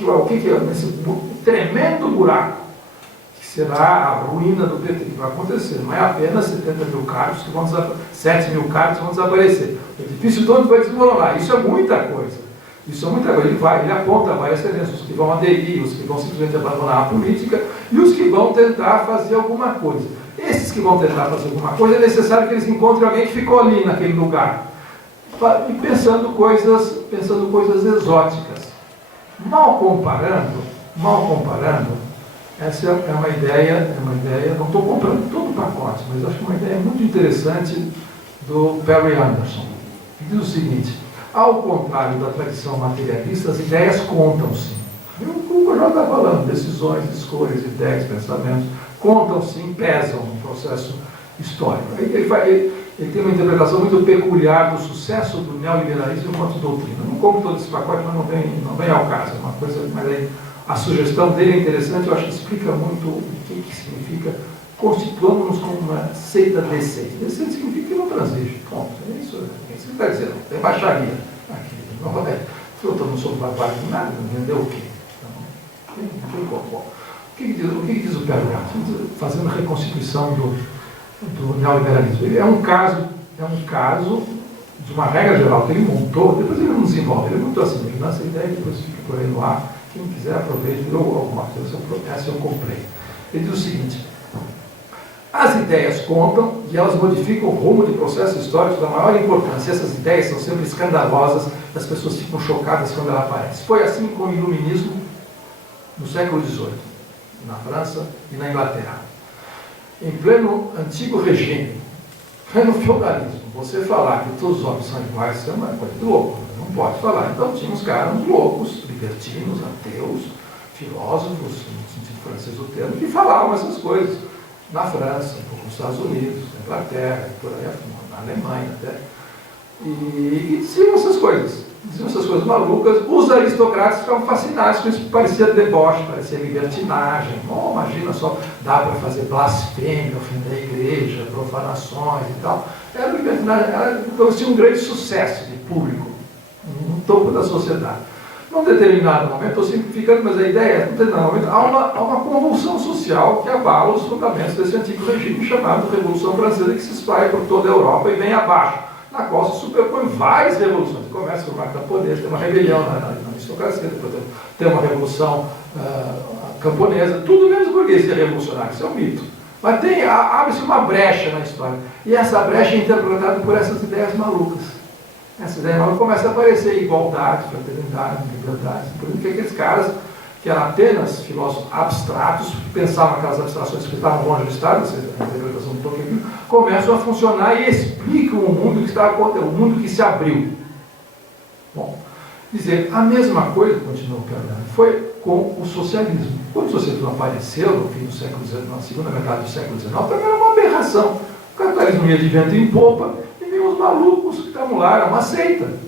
O que é nesse tremendo buraco? Que será a ruína do PT, que vai acontecer. Não é apenas 70 mil cargos que vão desaparecer, 7 mil cargos que vão desaparecer. O edifício todo vai desmoronar. Isso é muita coisa. Isso é muita coisa. Ele aponta várias tendências, os que vão aderir, os que vão simplesmente abandonar a política e os que vão tentar fazer alguma coisa. Esses que vão tentar fazer alguma coisa, é necessário que eles encontrem alguém que ficou ali naquele lugar. e pensando coisas exóticas. Mal comparando, essa é uma ideia, não estou comprando todo o pacote, mas acho que é uma ideia muito interessante do Perry Anderson, que diz o seguinte: ao contrário da tradição materialista, as ideias contam sim. O Jorge está falando, decisões, escolhas, ideias, pensamentos, contam sim, pesam no processo histórico. Ele tem uma interpretação muito peculiar do sucesso do neoliberalismo enquanto doutrina. Eu não compro todo esse pacote, mas não vem ao caso. É uma coisa, mas aí, a sugestão dele é interessante, eu acho que explica muito o que significa constituamos-nos como uma seita decente. Decente significa que não transige. Ponto. É isso que está dizendo. Tem baixaria aqui. Não é. Faltando sobre barbárie de nada, não entendeu o quê? O que diz o Perry Anderson? Fazendo a reconstituição do neoliberalismo. É um caso de uma regra geral que ele montou, depois ele não desenvolve, ele montou assim, ele lança a ideia e depois fica por aí no ar, quem quiser aproveite, essa eu comprei. Ele diz o seguinte: as ideias contam e elas modificam o rumo de processos históricos da maior importância. Essas ideias são sempre escandalosas, as pessoas ficam chocadas quando ela aparece. Foi assim com o iluminismo no século XVIII, na França e na Inglaterra. Em pleno antigo regime, no feudalismo, você falar que todos os homens são iguais é uma coisa de louco, não pode falar. Então tinha uns caras loucos, libertinos, ateus, filósofos, no sentido francês do termo, que falavam essas coisas na França, nos Estados Unidos, na Inglaterra, por aí, na Alemanha até, e diziam essas coisas malucas. Os aristocratas ficavam fascinados com isso, parecia deboche, parecia libertinagem. Oh, imagina só, dá para fazer blasfêmia, ofender a igreja, profanações e tal. Era libertinagem, então tinha um grande sucesso de público no topo da sociedade. Num determinado momento, estou simplificando, mas a ideia é, num determinado momento, há uma convulsão social que abala os fundamentos desse antigo regime chamado Revolução Francesa, que se espalha por toda a Europa e vem abaixo, na qual se superpõe várias revoluções. Começa com o Marco Camponês, tem uma rebelião na aristocracia, depois tem uma revolução camponesa, tudo menos burguesia revolucionária, isso é um mito. Mas abre-se uma brecha na história, e essa brecha é interpretada por essas ideias malucas. Essa ideia maluca começa a aparecer igualdade, fraternidade, liberdade, por exemplo, que aqueles caras que eram apenas filósofos abstratos, que pensavam aquelas abstrações que estavam longe do Estado, a interpretação do Tolkien, começam a funcionar e explicam o mundo que está acontecendo, o mundo que se abriu. Bom, dizer, a mesma coisa, continua o Perry, foi com o socialismo. Quando o socialismo apareceu no fim do século XIX, na segunda metade do século XIX, também era uma aberração. O capitalismo ia de vento em popa e vinham os malucos que estavam lá, era uma seita.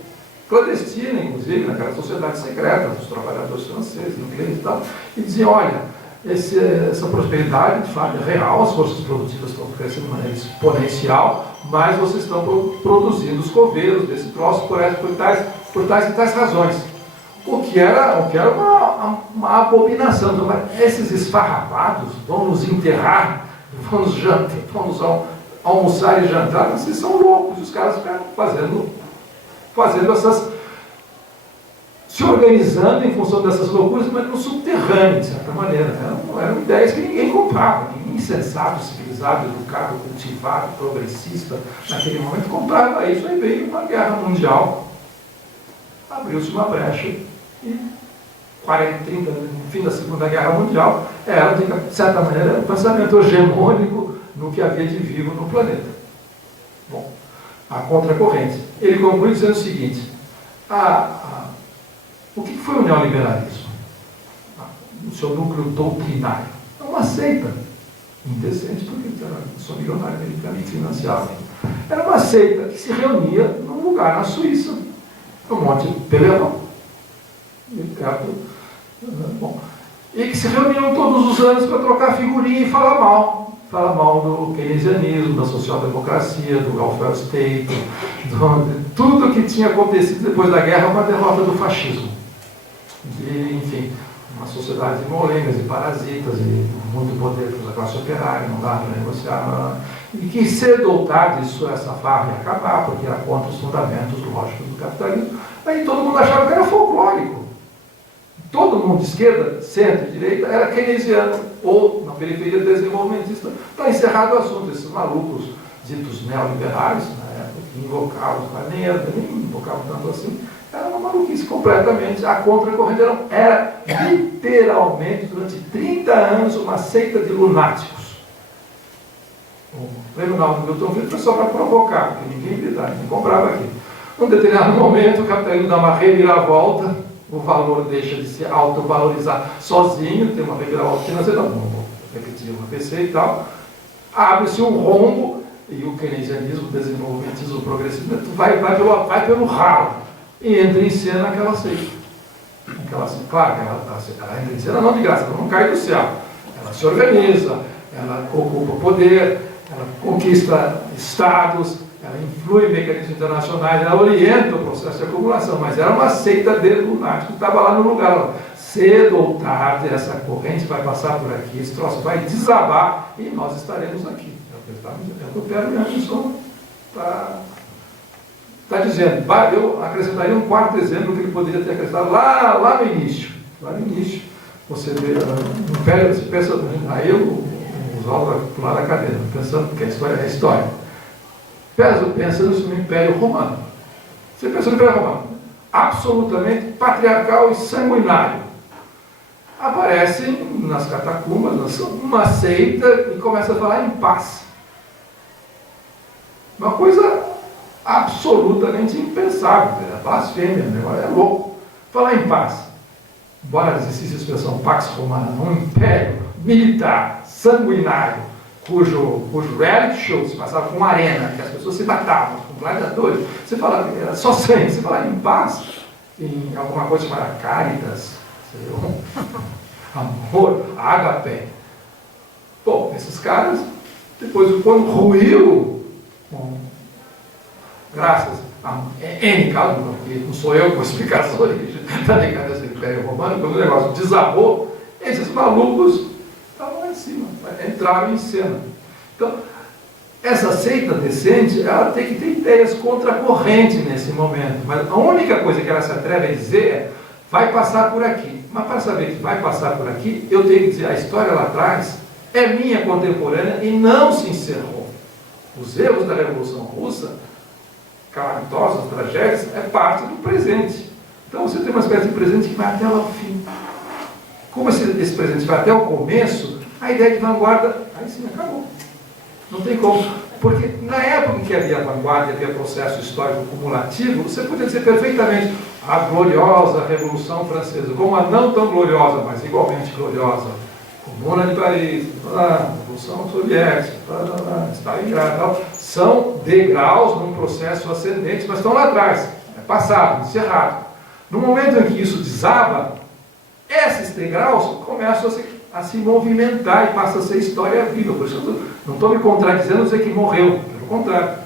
Clandestina, inclusive, naquela sociedade secreta, dos trabalhadores franceses, ingleses e tal, e diziam, olha, essa prosperidade, de fato, é real, as forças produtivas estão crescendo de maneira exponencial, mas vocês estão produzindo os coveiros desse troço por tais e tais razões. O que era uma abominação. Então, esses esfarrapados vão nos enterrar, vão nos jantar, vão nos almoçar e jantar, vocês são loucos, os caras ficam fazendo essas, se organizando em função dessas loucuras, mas no subterrâneo, de certa maneira. Eram ideias que ninguém comprava, ninguém insensato, civilizado, educado, cultivado, progressista, naquele momento comprava isso. Aí veio uma guerra mundial, abriu-se uma brecha, e 40, 30, no fim da Segunda Guerra Mundial, era, de certa maneira, um pensamento hegemônico no que havia de vivo no planeta. Bom, a contracorrente. Ele conclui dizendo o seguinte: o que foi o neoliberalismo? No seu núcleo doutrinário. É uma seita indecente, porque sou milionário americano e financiava. Era uma seita que se reunia num lugar na Suíça, no Monte Peleron, e que se reuniam todos os anos para trocar figurinha e falar mal do keynesianismo, da social-democracia, do welfare state, de tudo que tinha acontecido depois da guerra, uma derrota do fascismo. E, enfim, uma sociedade de molengas e parasitas, e muito poder para a classe operária, não dá para negociar, e que cedo ou tarde essa farra ia acabar, porque era contra os fundamentos lógicos do capitalismo. Aí todo mundo achava que era folclórico. Todo mundo de esquerda, centro e direita era keynesiano, ou na periferia desenvolvimentista. Está encerrado o assunto. Esses malucos ditos neoliberais, na época, invocavam, nem invocavam tanto assim, era uma maluquice completamente. A contracorrente era literalmente, durante 30 anos, uma seita de lunáticos. O Tribunal do Milton Friedman foi só para provocar, porque ninguém comprava aqui. Num determinado momento, o capitalismo dá uma reviravolta, o valor deixa de se autovalorizar sozinho, tem uma reviravolta financeira, não vou repetir uma PC e tal, abre-se um rombo, e o keynesianismo, o desenvolvimentismo, o progressismo, vai pelo ralo, e entra em cena aquela seita. Claro que ela entra em cena não de graça, ela não cai do céu, ela se organiza, ela ocupa poder, ela conquista estados, ela influi em mecanismos internacionais, ela orienta o processo de acumulação, mas era uma seita de lunáticos que estava lá no lugar. Cedo ou tarde, essa corrente vai passar por aqui, esse troço vai desabar e nós estaremos aqui. É o que o Pedro Anderson está dizendo. Eu acrescentaria um quarto exemplo que ele poderia ter acrescentado lá no início. Lá no início, você vê, no Império, você pensa, aí os alunos do lado da cadeira, pensando que a história é a história. Pensa no Império Romano. Você pensa no Império Romano, absolutamente patriarcal e sanguinário. Aparece nas catacumbas, uma seita e começa a falar em paz. Uma coisa absolutamente impensável, é blasfêmia, é louco. Falar em paz. Embora existisse a expressão Pax Romana, um império militar, sanguinário, cujo reality show se passava com uma arena, que as pessoas se matavam com gladiadores, você fala, era só sangue, você fala em paz, em alguma coisa chamada caritas, amor, ágape. Bom, esses caras, depois quando ruiu, graças a N casos, porque não sou eu com explicações da decadência do Império Romano, quando o negócio desabou, esses malucos estavam lá em cima, entraram em cena. Então, essa seita decente, ela tem que ter ideias contra a corrente nesse momento, mas a única coisa que ela se atreve a dizer é, vai passar por aqui. Mas para saber que vai passar por aqui, eu tenho que dizer, a história lá atrás é minha contemporânea e não se encerrou. Os erros da Revolução Russa, calamitosos, tragédias, é parte do presente. Então você tem uma espécie de presente que vai até lá o fim. Como esse presente vai até o começo, a ideia de vanguarda, aí sim, acabou. Não tem como. Porque na época em que havia vanguarda e havia processo histórico cumulativo, você podia dizer perfeitamente a gloriosa Revolução Francesa, como a não tão gloriosa, mas igualmente gloriosa, Comuna de Paris, a Revolução Soviética, Stalingrado, são degraus num processo ascendente, mas estão lá atrás, é passado, encerrado. No momento em que isso desaba, esses degraus começam a se movimentar e passa a ser história viva. Por isso eu não estou me contradizendo dizer que morreu, pelo contrário.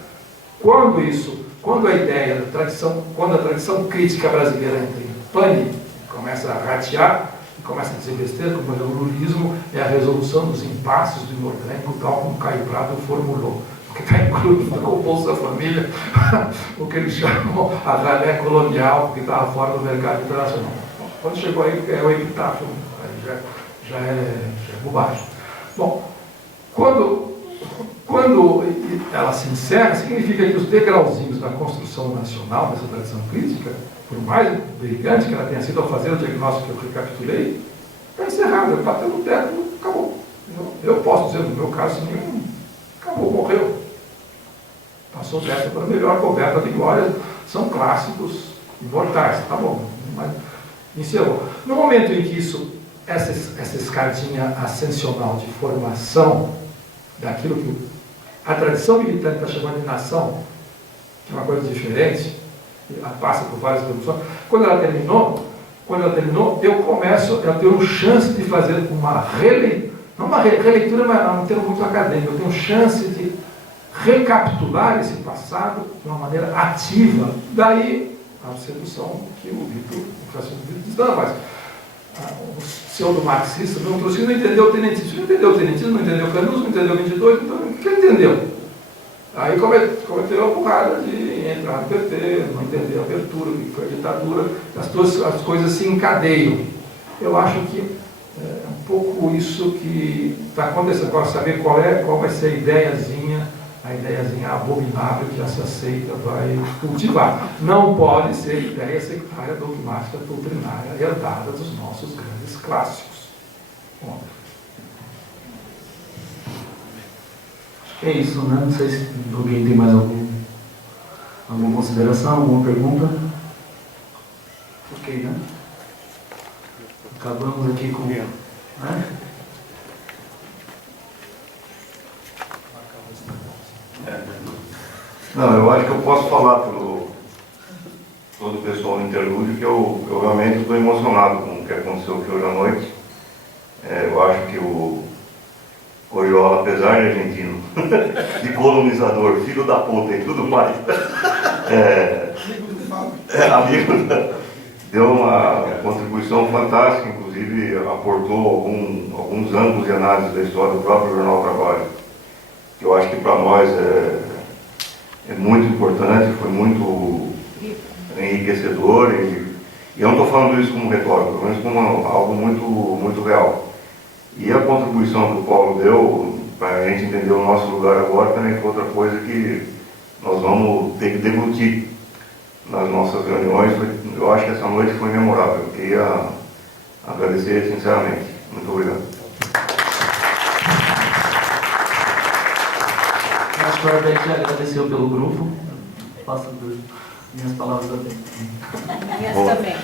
Quando a ideia da tradição, quando a tradição crítica brasileira entra em pânico, começa a ratear, e começa a dizer besteira, como é o lulismo, é a resolução dos impasses do imor tempo, tal como Caio Prado formulou. Porque está incluído no Bolsa Família, o que eles chamam a ralé colonial, porque estava fora do mercado internacional. Quando chegou aí, é o epitáfio, aí já é bobagem. Bom, quando ela se encerra, significa que os degrauzinhos da construção nacional, dessa tradição crítica, por mais brilhante que ela tenha sido ao fazer o diagnóstico que eu recapitulei, está encerrada, bateu no teto, acabou. Eu posso dizer, no meu caso, acabou, morreu. Passou dessa para melhor, coberta de glória, são clássicos imortais, tá bom, mas encerrou. No momento em que essa escadinha ascensional de formação daquilo que a tradição militante está chamando de nação, que é uma coisa diferente, ela passa por várias revoluções, quando ela terminou, eu tenho chance de fazer uma releitura, não uma releitura, mas é um termo muito acadêmico, eu tenho chance de recapitular esse passado de uma maneira ativa. Daí a sedução que o Vitor diz, não, mas o pseudo-marxista não trouxe, não entendeu o tenentismo, não entendeu o Canudos, não entendeu o 22, então o que ele entendeu? Aí cometeu a burrada de entrar no PT, não entender a abertura, que foi a ditadura, as coisas se encadeiam. Eu acho que é um pouco isso que está acontecendo. Agora, saber qual vai ser a ideiazinha, a ideiazinha abominável que já se aceita vai cultivar. Não pode ser ideia sectária, dogmática, doutrinária, herdada dos nossos grandes clássicos. Bom. É isso, né? Não sei se alguém tem mais alguma consideração, alguma pergunta. Ok, né? Acabamos aqui com... Né? Não, eu acho que eu posso falar pelo todo o pessoal do interlúdio que eu realmente estou emocionado com o que aconteceu aqui hoje à noite. Eu acho que o Oriola, apesar de argentino, de colonizador, filho da puta e tudo mais, amigo, deu uma contribuição fantástica, inclusive aportou alguns ângulos de análise da história do próprio Jornal Trabalho, que eu acho que para nós é muito importante, foi muito enriquecedor, e eu não estou falando isso como retórica, mas como algo muito real. E a contribuição que o Paulo deu, para a gente entender o nosso lugar agora, também foi outra coisa que nós vamos ter que deglutir nas nossas reuniões. Eu acho que essa noite foi memorável. Eu queria agradecer sinceramente. Muito obrigado. Acho que o Arbeck já agradeceu pelo grupo. Faço minhas palavras também. Minhas também.